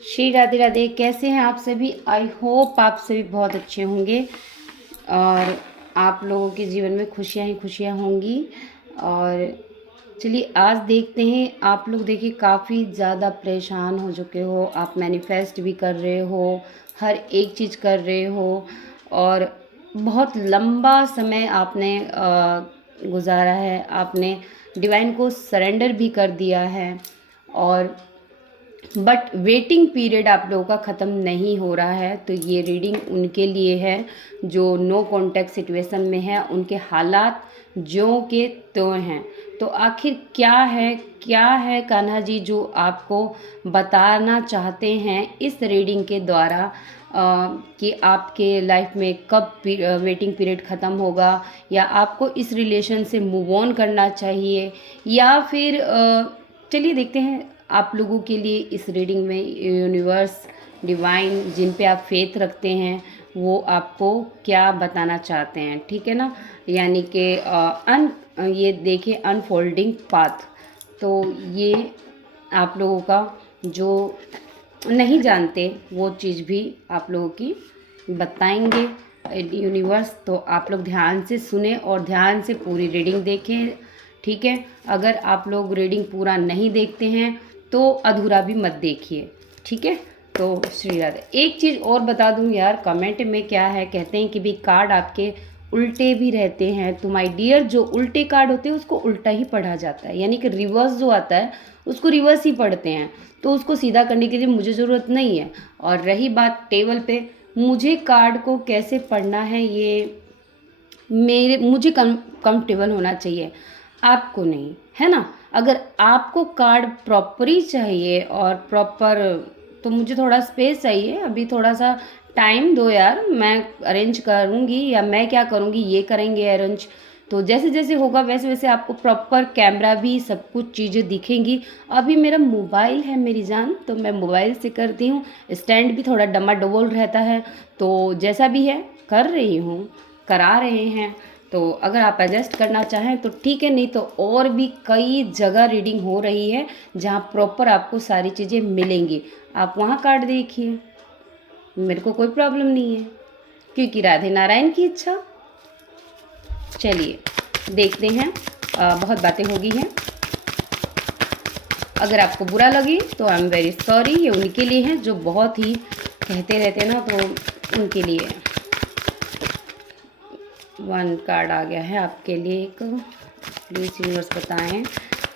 श्री राधे राधे। कैसे हैं आप सभी? आई होप आप सभी बहुत अच्छे होंगे और आप लोगों के जीवन में खुशियां ही खुशियां होंगी। और चलिए आज देखते हैं। आप लोग देखिए काफ़ी ज़्यादा परेशान हो चुके हो, आप मैनिफेस्ट भी कर रहे हो, हर एक चीज़ कर रहे हो और बहुत लंबा समय आपने गुजारा है। आपने डिवाइन को सरेंडर भी कर दिया है और बट वेटिंग पीरियड आप लोगों का ख़त्म नहीं हो रहा है। तो ये रीडिंग उनके लिए है जो नो कॉन्टैक्ट सिचुएशन में है, उनके हालात ज्यों के त्यों हैं। तो आखिर क्या है कान्हा जी जो आपको बताना चाहते हैं इस रीडिंग के द्वारा, कि आपके लाइफ में कब वेटिंग पीरियड ख़त्म होगा, या आपको इस रिलेशन से मूव ऑन करना चाहिए, या फिर चलिए देखते हैं आप लोगों के लिए इस रीडिंग में यूनिवर्स, डिवाइन, जिन पे आप फेथ रखते हैं वो आपको क्या बताना चाहते हैं। ठीक है ना? यानी कि ये देखिए अनफोल्डिंग पाथ। तो ये आप लोगों का जो नहीं जानते वो चीज़ भी आप लोगों की बताएंगे यूनिवर्स। तो आप लोग ध्यान से सुने और ध्यान से पूरी रीडिंग देखें। ठीक है? अगर आप लोग रीडिंग पूरा नहीं देखते हैं तो अधूरा भी मत देखिए। ठीक है? तो श्री राधे। एक चीज़ और बता दूं यार, कमेंट में क्या है, कहते हैं कि भी कार्ड आपके उल्टे भी रहते हैं। तो माय डियर, जो उल्टे कार्ड होते हैं उसको उल्टा ही पढ़ा जाता है, यानी कि रिवर्स जो आता है उसको रिवर्स ही पढ़ते हैं। तो उसको सीधा करने के लिए मुझे ज़रूरत नहीं है। और रही बात टेबल पे, मुझे कार्ड को कैसे पढ़ना है ये मुझे कंफर्टेबल होना चाहिए, आपको नहीं, है ना? अगर आपको कार्ड प्रॉपर ही चाहिए और प्रॉपर, तो मुझे थोड़ा स्पेस चाहिए, अभी थोड़ा सा टाइम दो यार, मैं अरेंज करूँगी, या मैं क्या करूँगी ये करेंगे अरेंज। तो जैसे जैसे होगा वैसे वैसे आपको प्रॉपर कैमरा भी सब कुछ चीज़ें दिखेंगी। अभी मेरा मोबाइल है मेरी जान, तो मैं मोबाइल से करती हूँ, स्टैंड भी थोड़ा डमाडोल रहता है। तो जैसा भी है कर रही हूँ, करा रहे हैं। तो अगर आप एडजस्ट करना चाहें तो ठीक है, नहीं तो और भी कई जगह रीडिंग हो रही है जहाँ प्रॉपर आपको सारी चीज़ें मिलेंगी, आप वहाँ कार्ड देखिए, मेरे को कोई प्रॉब्लम नहीं है, क्योंकि राधे नारायण की इच्छा। चलिए देखते हैं। बहुत बातें हो गई हैं, अगर आपको बुरा लगे तो आई एम वेरी सॉरी। ये उनके लिए हैं जो बहुत ही कहते रहते हैं ना, तो उनके लिए वन कार्ड आ गया है आपके लिए एक। प्लीज़ यूनिवर्स बताएं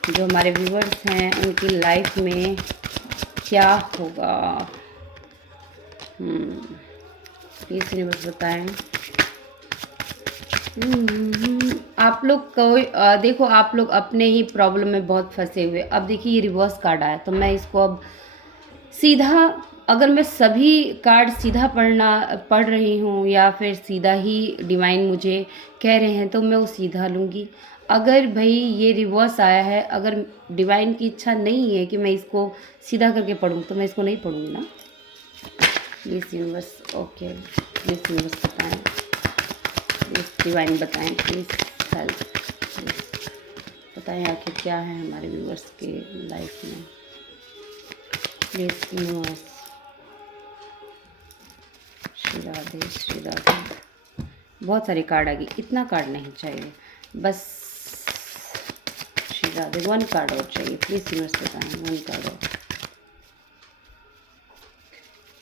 जो हमारे व्यूवर्स हैं उनकी लाइफ में क्या होगा। प्लीज़ यूनिवर्स बताएं। आप लोग कोई देखो, आप लोग अपने ही प्रॉब्लम में बहुत फंसे हुए। अब देखिए ये रिवर्स कार्ड आया, तो मैं इसको अब सीधा, अगर मैं सभी कार्ड सीधा पढ़ रही हूँ या फिर सीधा ही डिवाइन मुझे कह रहे हैं तो मैं वो सीधा लूँगी। अगर भाई ये रिवर्स आया है, अगर डिवाइन की इच्छा नहीं है कि मैं इसको सीधा करके पढ़ूँ तो मैं इसको नहीं पढ़ूँगी ना। Please universe, okay, please universe बताएं, प्लीज़ डिवाइन बताएं, प्लीज़ हेल्प, प्लीज़ बताएं आखिर क्या है हमारे व्यूवर्स के लाइफ में। Please universe, Shri Radhe Shri Radhe. बहुत सारे कार्ड आ गए, इतना कार्ड नहीं चाहिए, बस श्री राधे वन कार्ड और चाहिए। प्लीज़ यूनिवर्स बताएं वन कार्ड और,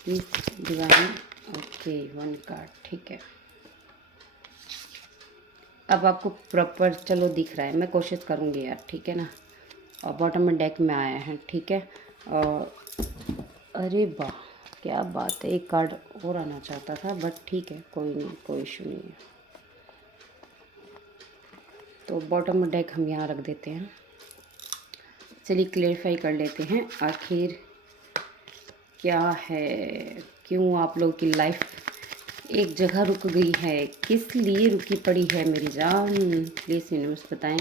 please divine. Okay one card, ठीक है। अब आपको प्रॉपर चलो दिख रहा है, मैं कोशिश करूँगी यार, ठीक है ना। और बॉटम में डेक में आया है, ठीक है। और अरे वाह क्या बात है, एक कार्ड और आना चाहता था बट ठीक है, कोई नहीं, कोई इशू नहीं है। तो बॉटम में डेक हम यहाँ रख देते हैं। चलिए क्लेरिफाई कर लेते हैं आखिर क्या है, क्यों आप लोगों की लाइफ एक जगह रुक गई है, किस लिए रुकी पड़ी है मेरी जान। प्लीज़ यूनिवर्स बताएं।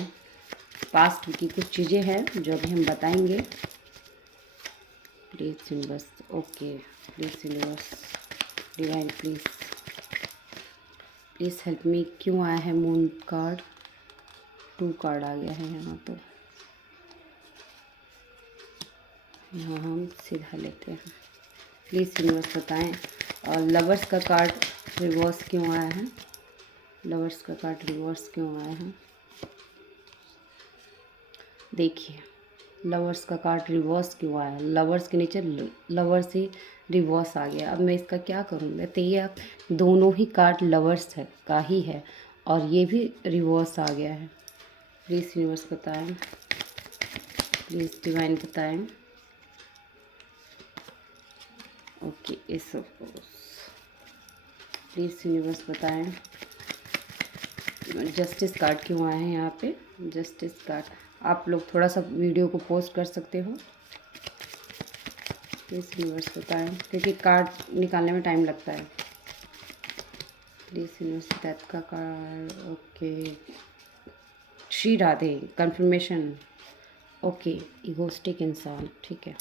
पास्ट की कुछ चीज़ें हैं जो अभी हम बताएंगे। Please universe, okay, please universe, divine please, please help me. क्यों आया है मून कार्ड, टू कार्ड आ गया है यहाँ। तो यहाँ हम सीधा लेते हैं। प्लीज़ यूनिवर्स बताएं। और लवर्स का कार्ड रिवर्स क्यों आया है? लवर्स का कार्ड रिवर्स क्यों आया है? देखिए, लवर्स का कार्ड रिवर्स क्यों आया? लवर्स के नीचे लवर्स ही रिवर्स आ गया। अब मैं इसका क्या करूँ? तो ये दोनों ही कार्ड लवर्स है का ही है और ये भी रिवर्स आ गया है। प्लीज़ यूनिवर्स बताएं, प्लीज़ डिवाइन बताएं। ओके, इस प्लीज़ यूनिवर्स बताएं। जस्टिस कार्ड क्यों आए हैं यहाँ पे? जस्टिस कार्ड, आप लोग थोड़ा सा वीडियो को पोस्ट कर सकते हो? प्लीज़ यूनिवर्स बताएं, क्योंकि कार्ड निकालने में टाइम लगता है। प्लीज़ यूनिवर्स, डेथ का card, okay. Shri Radhe, confirmation, okay. Egoistic इंसान, ठीक है।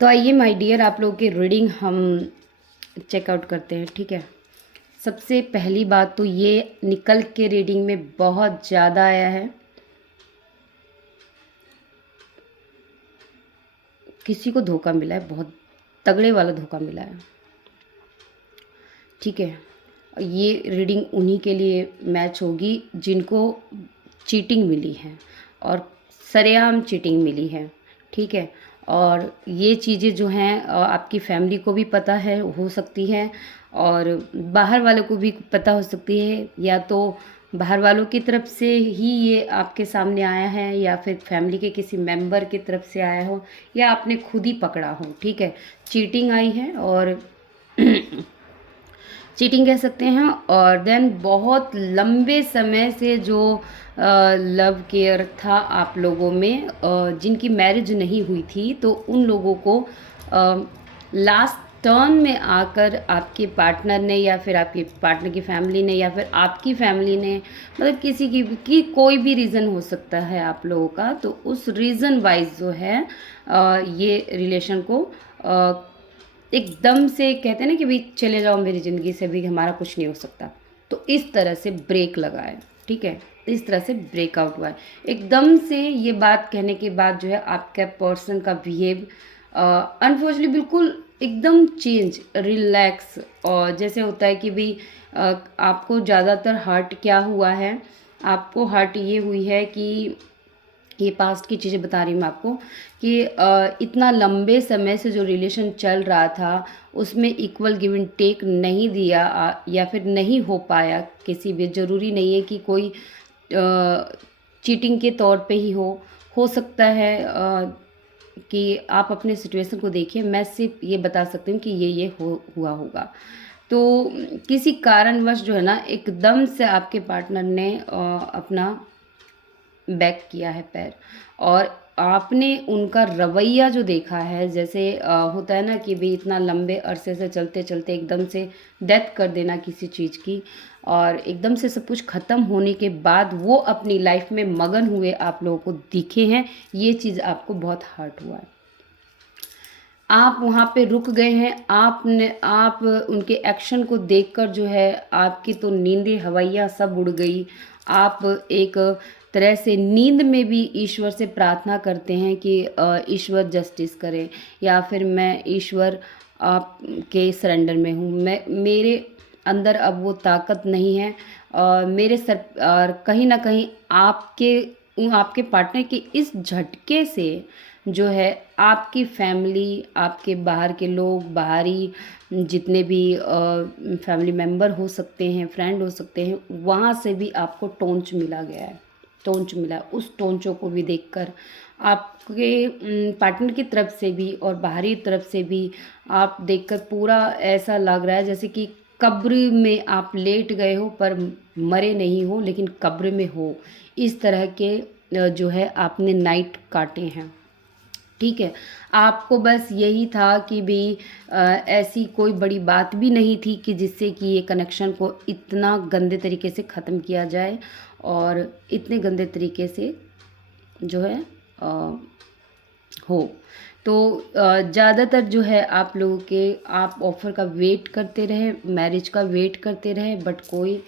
तो आइए माय डियर, आप लोगों की रीडिंग हम चेकआउट करते हैं, ठीक है। सबसे पहली बात तो ये निकल के रीडिंग में बहुत ज़्यादा आया है, किसी को धोखा मिला है, बहुत तगड़े वाला धोखा मिला है, ठीक है। ये रीडिंग उन्हीं के लिए मैच होगी जिनको चीटिंग मिली है और सरेआम चीटिंग मिली है, ठीक है। और ये चीज़ें जो हैं आपकी फैमिली को भी पता है, हो सकती हैं, और बाहर वालों को भी पता हो सकती है, या तो बाहर वालों की तरफ से ही ये आपके सामने आया है या फिर फैमिली के किसी मेंबर की तरफ से आया हो या आपने खुद ही पकड़ा हो, ठीक है। चीटिंग आई है और चीटिंग कह सकते हैं। और देन बहुत लंबे समय से जो लव केयर था आप लोगों में, जिनकी मैरिज नहीं हुई थी, तो उन लोगों को लास्ट टर्न में आकर आपके पार्टनर ने या फिर आपके पार्टनर की फैमिली ने या फिर आपकी फैमिली ने, मतलब किसी की कोई भी रीज़न हो सकता है आप लोगों का, तो उस रीज़न वाइज जो है ये रिलेशन को एकदम से कहते हैं ना कि भाई चले जाओ मेरी ज़िंदगी से, भी हमारा कुछ नहीं हो सकता, तो इस तरह से ब्रेक लगा है, ठीक है। इस तरह से ब्रेकआउट हुआ है एकदम से। ये बात कहने के बाद जो है आपका पर्सन का बिहेव अनफॉर्चुनेटली बिल्कुल एकदम चेंज, रिलैक्स, और जैसे होता है कि भाई आपको ज़्यादातर हर्ट क्या हुआ है, आपको हर्ट ये हुई है कि ये पास्ट की चीज़ें बता रही हूँ मैं आपको कि इतना लंबे समय से जो रिलेशन चल रहा था उसमें इक्वल गिव एंड टेक नहीं दिया, या फिर नहीं हो पाया किसी भी, ज़रूरी नहीं है कि कोई चीटिंग के तौर पे ही हो सकता है कि आप अपने सिचुएशन को देखिए, मैं सिर्फ ये बता सकती हूँ कि ये हुआ होगा। तो किसी कारणवश जो है ना एकदम से आपके पार्टनर ने अपना बैक किया है पैर, और आपने उनका रवैया जो देखा है, जैसे होता है ना कि भाई इतना लंबे अरसे से चलते चलते एकदम से डेथ कर देना किसी चीज़ की, और एकदम से सब कुछ ख़त्म होने के बाद वो अपनी लाइफ में मगन हुए आप लोगों को दिखे हैं, ये चीज़ आपको बहुत हर्ट हुआ है। आप वहाँ पे रुक गए हैं, आप उनके एक्शन को देखकर जो है आपकी तो नींदें हवैया सब उड़ गई। आप एक तरह से नींद में भी ईश्वर से प्रार्थना करते हैं कि ईश्वर जस्टिस करे, या फिर मैं ईश्वर आपके सरेंडर में हूँ, मैं मेरे अंदर अब वो ताकत नहीं है, मेरे सर, और कहीं ना कहीं आपके पार्टनर के इस झटके से जो है आपकी फैमिली, आपके बाहर के लोग, बाहरी जितने भी फैमिली मेंबर हो सकते हैं, फ्रेंड हो सकते हैं, वहाँ से भी आपको टोंच मिला गया है, टोंच मिला। उस टोंचों को भी देखकर आपके पार्टनर की तरफ से भी और बाहरी तरफ से भी आप देखकर पूरा ऐसा लग रहा है जैसे कि कब्र में आप लेट गए हो पर मरे नहीं हो, लेकिन कब्र में हो। इस तरह के जो है आपने नाइट काटे हैं, ठीक है। आपको बस यही था कि भी ऐसी कोई बड़ी बात भी नहीं थी कि जिससे कि ये कनेक्शन को इतना गंदे तरीके से ख़त्म किया जाए, और इतने गंदे तरीके से जो है हो। तो ज़्यादातर जो है आप लोगों के, आप ऑफ़र का वेट करते रहे, मैरिज का वेट करते रहे, बट कोई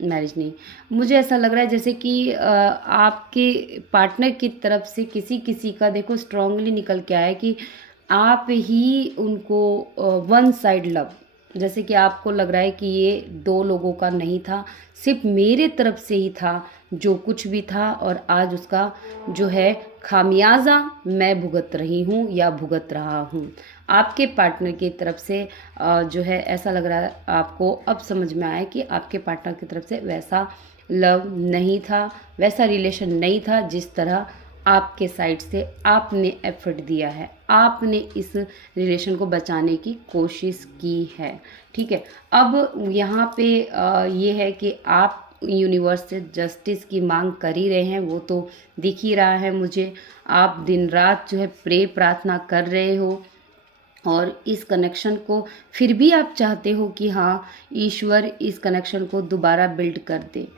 मैरिज नहीं। मुझे ऐसा लग रहा है जैसे कि आपके पार्टनर की तरफ से किसी किसी का देखो स्ट्रांगली निकल के आया है कि आप ही उनको वन साइड लव, जैसे कि आपको लग रहा है कि ये दो लोगों का नहीं था, सिर्फ मेरे तरफ से ही था जो कुछ भी था, और आज उसका जो है खामियाजा मैं भुगत रही हूँ या भुगत रहा हूँ। आपके पार्टनर की तरफ से जो है ऐसा लग रहा है, आपको अब समझ में आया कि आपके पार्टनर की तरफ से वैसा लव नहीं था, वैसा रिलेशन नहीं था जिस तरह आपके साइड से आपने एफर्ट दिया है, आपने इस रिलेशन को बचाने की कोशिश की है। ठीक है, अब यहाँ पे ये है कि आप यूनिवर्स से जस्टिस की मांग कर ही रहे हैं, वो तो दिख ही रहा है मुझे। आप दिन रात जो है प्रे प्रार्थना कर रहे हो, और इस कनेक्शन को फिर भी आप चाहते हो कि हाँ, ईश्वर इस कनेक्शन को दोबारा बिल्ड कर दे।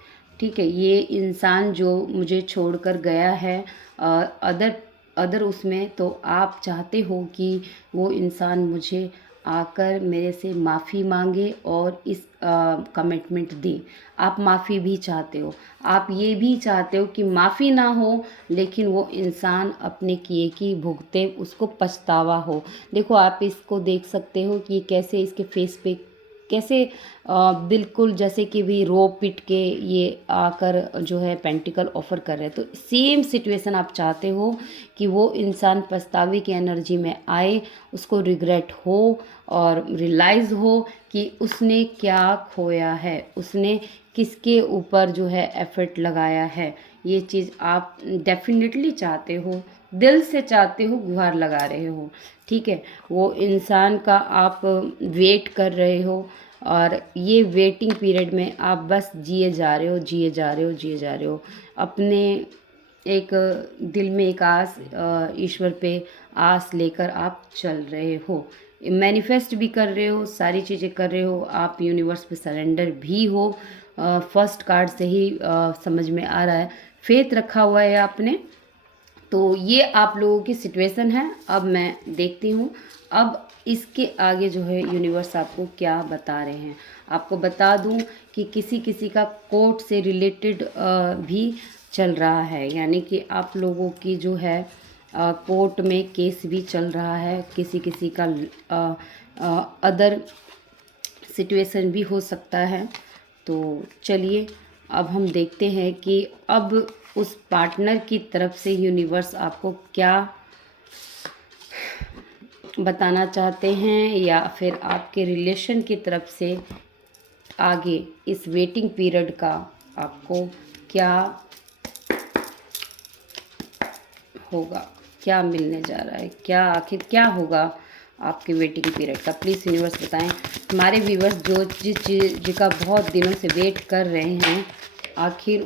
ठीक है, ये इंसान जो मुझे छोड़कर गया है अदर अदर उसमें, तो आप चाहते हो कि वो इंसान मुझे आकर मेरे से माफ़ी मांगे और इस कमिटमेंट दे। आप माफ़ी भी चाहते हो, आप ये भी चाहते हो कि माफ़ी ना हो, लेकिन वो इंसान अपने किए की भुगते, उसको पछतावा हो। देखो, आप इसको देख सकते हो कि कैसे इसके फेस पे कैसे बिल्कुल जैसे कि भी रो पिट के ये आकर जो है पेंटिकल ऑफर कर रहे हैं। तो सेम सिचुएशन आप चाहते हो कि वो इंसान पछतावे की एनर्जी में आए, उसको रिग्रेट हो और रियलाइज़ हो कि उसने क्या खोया है, उसने किसके ऊपर जो है एफर्ट लगाया है। ये चीज़ आप डेफिनेटली चाहते हो, दिल से चाहते हो, गुहार लगा रहे हो। ठीक है, वो इंसान का आप वेट कर रहे हो, और ये वेटिंग पीरियड में आप बस जिए जा रहे हो, जिए जा रहे हो, जिए जा रहे हो। अपने एक दिल में एक आस, ईश्वर पे आस लेकर आप चल रहे हो, मैनिफेस्ट भी कर रहे हो, सारी चीज़ें कर रहे हो, आप यूनिवर्स पे सरेंडर भी हो। फर्स्ट कार्ड से ही समझ में आ रहा है, फेथ रखा हुआ है आपने। तो ये आप लोगों की सिचुएशन है। अब मैं देखती हूँ अब इसके आगे जो है यूनिवर्स आपको क्या बता रहे हैं। आपको बता दूँ कि किसी किसी का कोर्ट से रिलेटेड भी चल रहा है, यानी कि आप लोगों की जो है कोर्ट में केस भी चल रहा है, किसी किसी का अदर सिचुएशन भी हो सकता है। तो चलिए अब हम देखते हैं कि अब उस पार्टनर की तरफ से यूनिवर्स आपको क्या बताना चाहते हैं, या फिर आपके रिलेशन की तरफ से आगे इस वेटिंग पीरियड का आपको क्या होगा, क्या मिलने जा रहा है, क्या आखिर क्या होगा आपके वेटिंग पीरियड का। प्लीज़ यूनिवर्स बताएं। हमारे व्यूवर्स जो जिस चीज़ का बहुत दिनों से वेट कर रहे हैं, आखिर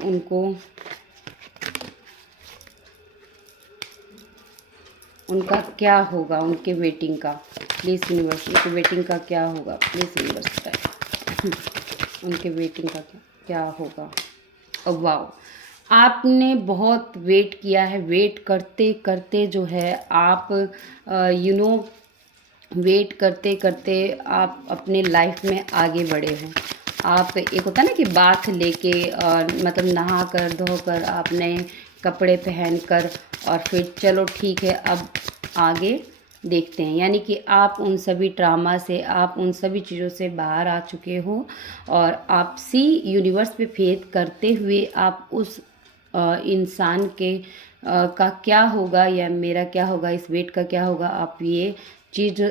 उनका क्या होगा, उनके वेटिंग का। प्लीज़ यूनिवर्स, उनके वेटिंग का क्या होगा, प्लीज़ यूनिवर्स बताएं। उनके वेटिंग का क्या होगा। अब वाओ, आपने बहुत वेट किया है, वेट करते करते जो है आप वेट करते करते आप अपने लाइफ में आगे बढ़े हो। आप, एक होता है ना कि बाथ लेके और मतलब नहा कर धोकर आप नए कपड़े पहन कर, और फिर चलो ठीक है अब आगे देखते हैं, यानी कि आप उन सभी ड्रामा से, आप उन सभी चीज़ों से बाहर आ चुके हो, और आप सी यूनिवर्स पे फेथ करते हुए आप उस इंसान के का क्या होगा या मेरा क्या होगा, इस वेट का क्या होगा, आप ये चीज़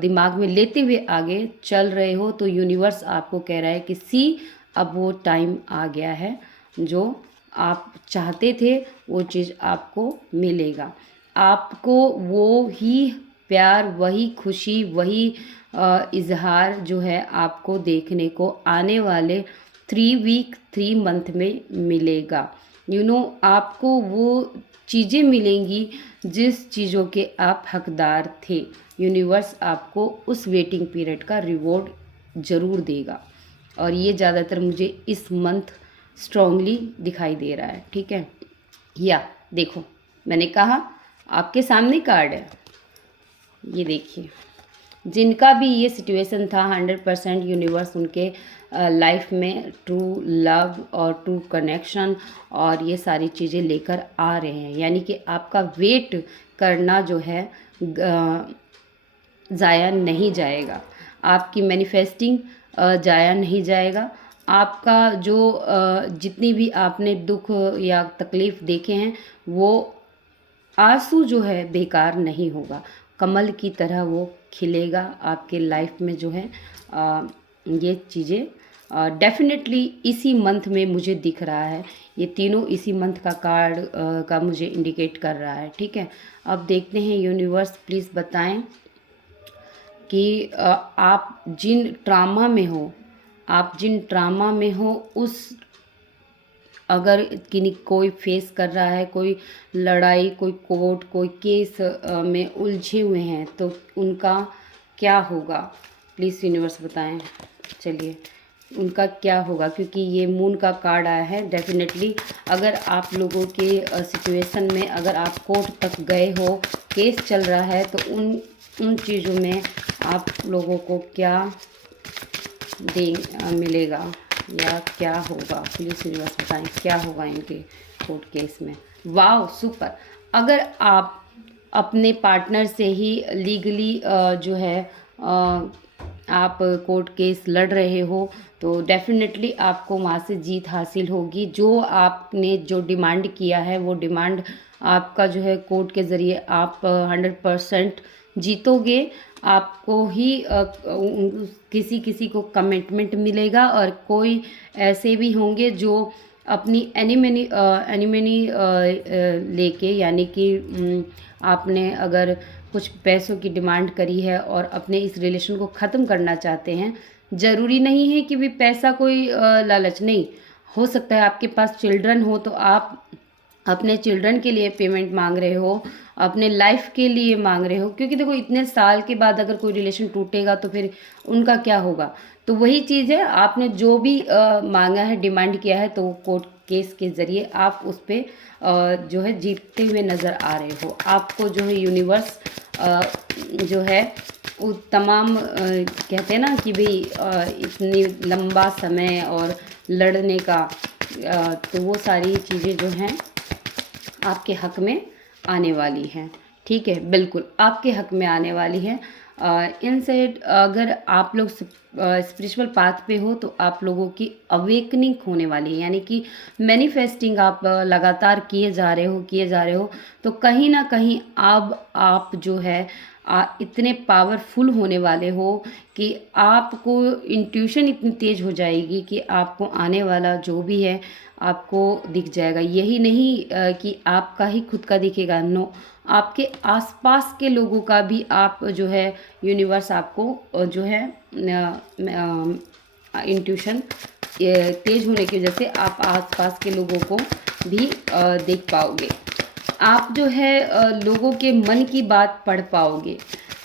दिमाग में लेते हुए आगे चल रहे हो। तो यूनिवर्स आपको कह रहा है कि सी, अब वो टाइम आ गया है, जो आप चाहते थे वो चीज़ आपको मिलेगा। आपको वो ही प्यार, वही खुशी, वही इजहार जो है आपको देखने को आने वाले 3 वीक 3 मंथ में मिलेगा। आपको वो चीज़ें मिलेंगी जिस चीज़ों के आप हकदार थे। यूनिवर्स आपको उस वेटिंग पीरियड का रिवॉर्ड ज़रूर देगा, और ये ज़्यादातर मुझे इस मंथ स्ट्रांगली दिखाई दे रहा है। ठीक है, या देखो, मैंने कहा आपके सामने कार्ड है, ये देखिए, जिनका भी ये सिचुएशन था 100% यूनिवर्स उनके लाइफ में ट्रू लव और ट्रू कनेक्शन और ये सारी चीज़ें लेकर आ रहे हैं, यानी कि आपका वेट करना जो है ज़ाया नहीं जाएगा, आपकी मैनिफेस्टिंग ज़ाया नहीं जाएगा। आपका जो जितनी भी आपने दुख या तकलीफ़ देखे हैं, वो आंसू जो है बेकार नहीं होगा, कमल की तरह वो खिलेगा आपके लाइफ में जो है। ये चीज़ें डेफिनेटली इसी मंथ में मुझे दिख रहा है, ये तीनों इसी मंथ का कार्ड का मुझे इंडिकेट कर रहा है। ठीक है, अब देखते हैं यूनिवर्स प्लीज़ बताएं कि आप जिन ट्रामा में हो, आप जिन ट्रामा में हो उस, अगर किन्हीं कोई फेस कर रहा है, कोई लड़ाई, कोई कोर्ट, कोई केस में उलझे हुए हैं, तो उनका क्या होगा प्लीज़ यूनिवर्स बताएं। चलिए, उनका क्या होगा, क्योंकि ये मून का कार्ड आया है। डेफिनेटली अगर आप लोगों के सिचुएशन में, अगर आप कोर्ट तक गए हो, केस चल रहा है, तो उन चीज़ों में आप लोगों को क्या मिलेगा या क्या होगा, प्लीज़ यूनिवर्स बताएं क्या होगा इनके कोर्ट केस में। वाह सुपर। अगर आप अपने पार्टनर से ही लीगली जो है आप कोर्ट केस लड़ रहे हो, तो डेफिनेटली आपको वहाँ से जीत हासिल होगी। जो आपने जो डिमांड किया है, वो डिमांड आपका जो है कोर्ट के ज़रिए आप 100% जीतोगे। आपको ही किसी किसी को कमिटमेंट मिलेगा, और कोई ऐसे भी होंगे जो अपनी एनिमनी लेके, यानी कि आपने अगर कुछ पैसों की डिमांड करी है और अपने इस रिलेशन को ख़त्म करना चाहते हैं। ज़रूरी नहीं है कि भी पैसा कोई लालच नहीं, हो सकता है आपके पास चिल्ड्रन हो, तो आप अपने चिल्ड्रन के लिए पेमेंट मांग रहे हो, अपने लाइफ के लिए मांग रहे हो, क्योंकि देखो इतने साल के बाद अगर कोई रिलेशन टूटेगा तो फिर उनका क्या होगा। तो वही चीज़ है, आपने जो भी मांगा है, डिमांड किया है, तो वो कोर्ट केस के ज़रिए आप उस पर जो है जीतते हुए नज़र आ रहे हो। आपको जो है यूनिवर्स जो है वो तमाम कहते हैं ना कि भाई इतनी लंबा समय और लड़ने का, तो वो सारी चीज़ें जो हैं आपके हक में आने वाली हैं। ठीक है, बिल्कुल आपके हक में आने वाली है। इनसे अगर आप लोग स्पिरिचुअल पाथ पे हो, तो आप लोगों की अवेकनिंग होने वाली है, यानी कि मैनिफेस्टिंग आप लगातार किए जा रहे हो, तो कहीं ना कहीं अब आप जो है इतने पावरफुल होने वाले हो कि आपको इंट्यूशन इतनी तेज हो जाएगी कि आपको आने वाला जो भी है आपको दिख जाएगा। यही नहीं कि आपका ही खुद का दिखेगा, नो, आपके आसपास के लोगों का भी आप जो है यूनिवर्स आपको जो है इंट्यूशन तेज होने की वजह से आप आसपास के लोगों को भी देख पाओगे। आप जो है लोगों के मन की बात पढ़ पाओगे।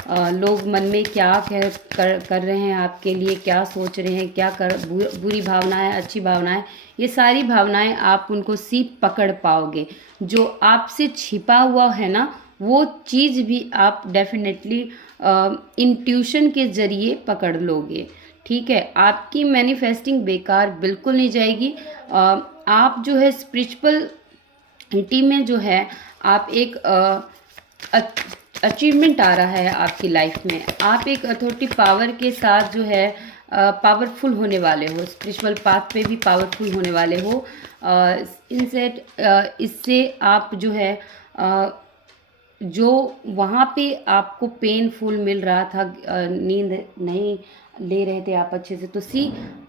लोग मन में क्या कर रहे हैं, आपके लिए क्या सोच रहे हैं, क्या बुरी भावनाएं, अच्छी भावनाएं, ये सारी भावनाएं आप उनको सीप पकड़ पाओगे। जो आपसे छिपा हुआ है ना, वो चीज़ भी आप डेफिनेटली इंट्यूशन के ज़रिए पकड़ लोगे। ठीक है, आपकी मैनिफेस्टिंग बेकार बिल्कुल नहीं जाएगी। आप जो है स्पिरिचुअल टी में जो है आप एक अचीवमेंट आ रहा है आपकी लाइफ में, आप एक अथॉरिटी पावर के साथ जो है पावरफुल होने वाले हो, स्पिरिचुअल पाथ पे भी पावरफुल होने वाले हो। इससे आप जो है जो वहाँ पे आपको पेनफुल मिल रहा था, नींद नहीं ले रहे थे आप अच्छे से, तो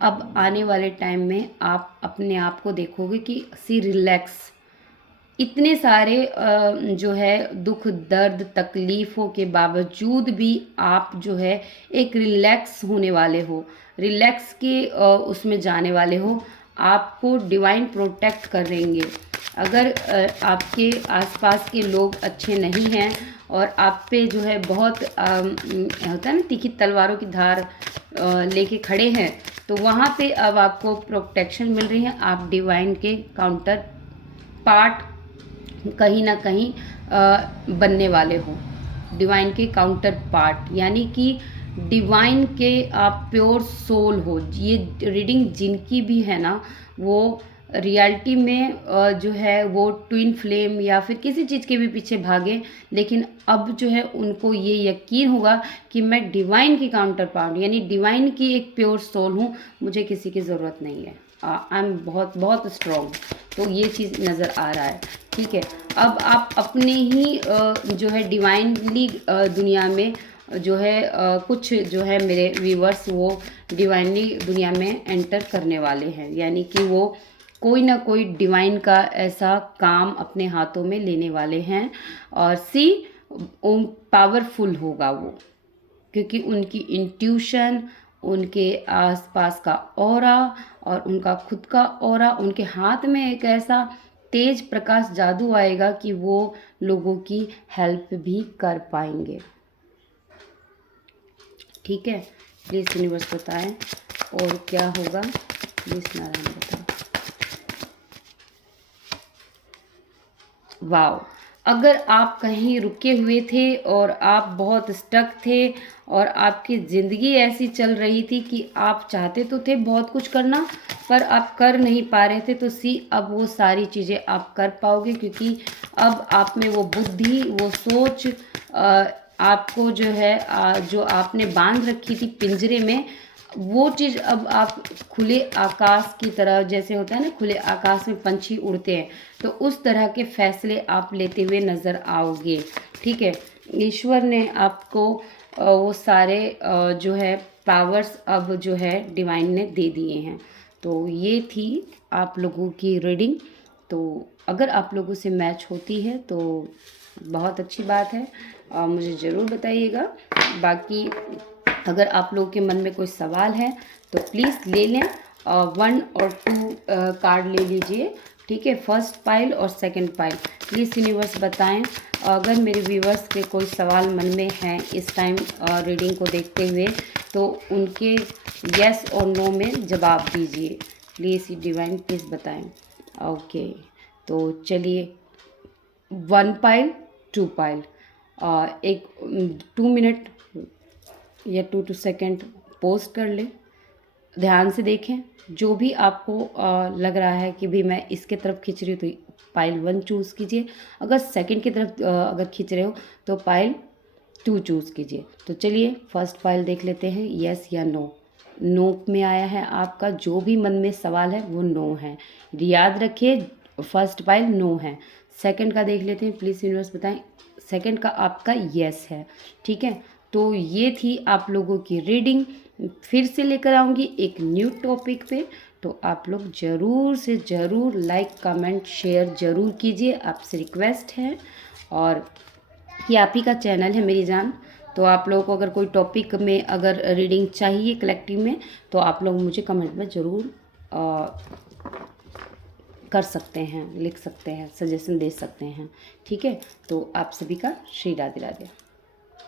अब आने वाले टाइम में आप अपने आप को देखोगे कि रिलैक्स, इतने सारे जो है दुख दर्द तकलीफ़ों के बावजूद भी आप जो है एक रिलैक्स होने वाले हो, रिलैक्स के उसमें जाने वाले हो। आपको डिवाइन प्रोटेक्ट करेंगे। अगर आपके आसपास के लोग अच्छे नहीं हैं और आप पे जो है बहुत होता है ना तीखी तलवारों की धार लेके खड़े हैं, तो वहाँ पे अब आपको प्रोटेक्शन मिल रही है। आप डिवाइन के काउंटर पार्ट कहीं ना कहीं बनने वाले हो, डिवाइन के काउंटर पार्ट, यानी कि डिवाइन के आप प्योर सोल हो। ये रीडिंग जिनकी भी है ना, वो रियलिटी में जो है वो ट्विन फ्लेम या फिर किसी चीज़ के भी पीछे भागे, लेकिन अब जो है उनको ये यकीन होगा कि मैं डिवाइन की काउंटर पार्ट यानी डिवाइन की एक प्योर सोल हूँ, मुझे किसी की ज़रूरत नहीं है। आई एम बहुत बहुत स्ट्रॉन्ग। तो ये चीज़ नज़र आ रहा है। ठीक है, अब आप अपने ही जो है डिवाइनली दुनिया में जो है कुछ जो है मेरे व्यूवर्स वो डिवाइनली दुनिया में एंटर करने वाले हैं, यानी कि वो कोई ना कोई डिवाइन का ऐसा काम अपने हाथों में लेने वाले हैं। और सी पावरफुल होगा वो, क्योंकि उनकी इंट्यूशन, उनके आसपास का ऑरा और उनका खुद का ऑरा, उनके हाथ में एक ऐसा तेज प्रकाश जादू आएगा कि वो लोगों की हेल्प भी कर पाएंगे। ठीक है, प्लीज़ यूनिवर्स बताएं और क्या होगा, प्लीज़ नारायण बताएं। वाओ, अगर आप कहीं रुके हुए थे और आप बहुत स्टक थे और आपकी ज़िंदगी ऐसी चल रही थी कि आप चाहते तो थे बहुत कुछ करना पर आप कर नहीं पा रहे थे, तो सी अब वो सारी चीज़ें आप कर पाओगे, क्योंकि अब आप में वो बुद्धि, वो सोच आपको जो है जो आपने बांध रखी थी पिंजरे में, वो चीज़ अब आप खुले आकाश की तरह, जैसे होता है ना खुले आकाश में पंछी उड़ते हैं, तो उस तरह के फैसले आप लेते हुए नज़र आओगे। ठीक है, ईश्वर ने आपको वो सारे जो है पावर्स अब जो है डिवाइन ने दे दिए हैं। तो ये थी आप लोगों की रीडिंग। तो अगर आप लोगों से मैच होती है तो बहुत अच्छी बात है, मुझे ज़रूर बताइएगा। बाकी अगर आप लोगों के मन में कोई सवाल है तो प्लीज़ ले लें, 1 और 2 कार्ड ले लीजिए। ठीक है, फर्स्ट पाइल और सेकंड पाइल। प्लीज़ यूनिवर्स बताएं, अगर मेरे व्यूवर्स के कोई सवाल मन में हैं इस टाइम रीडिंग को देखते हुए, तो उनके यस और नो में जवाब दीजिए। प्लीज़ डिवाइन प्लीज़ बताएं। ओके, तो चलिए 1 पाइल 2 पाइल, एक 2 मिनट या 2 सेकंड पोस्ट कर लें, ध्यान से देखें। जो भी आपको लग रहा है कि भी मैं इसके तरफ खींच रही हूँ तो पाइल 1 चूज़ कीजिए, अगर सेकंड की तरफ अगर खींच रहे हो तो पाइल 2 चूज़ कीजिए। तो चलिए फर्स्ट पाइल देख लेते हैं, यस या नो। नो में आया है आपका, जो भी मन में सवाल है वो नो है, याद रखिए फर्स्ट पाइल नो है। सेकंड का देख लेते हैं, प्लीज़ यूनिवर्स बताएं। सेकंड का आपका यस है। ठीक है, तो ये थी आप लोगों की रीडिंग। फिर से लेकर आऊँगी एक न्यू टॉपिक पे, तो आप लोग ज़रूर से ज़रूर लाइक कमेंट शेयर ज़रूर कीजिए, आपसे रिक्वेस्ट है। और ये आप ही का चैनल है मेरी जान, तो आप लोगों को अगर कोई टॉपिक में अगर रीडिंग चाहिए कलेक्टिव में, तो आप लोग मुझे कमेंट में ज़रूर कर सकते हैं, लिख सकते हैं, सजेशन दे सकते हैं। ठीक है, तो आप सभी का श्री राधे राधे।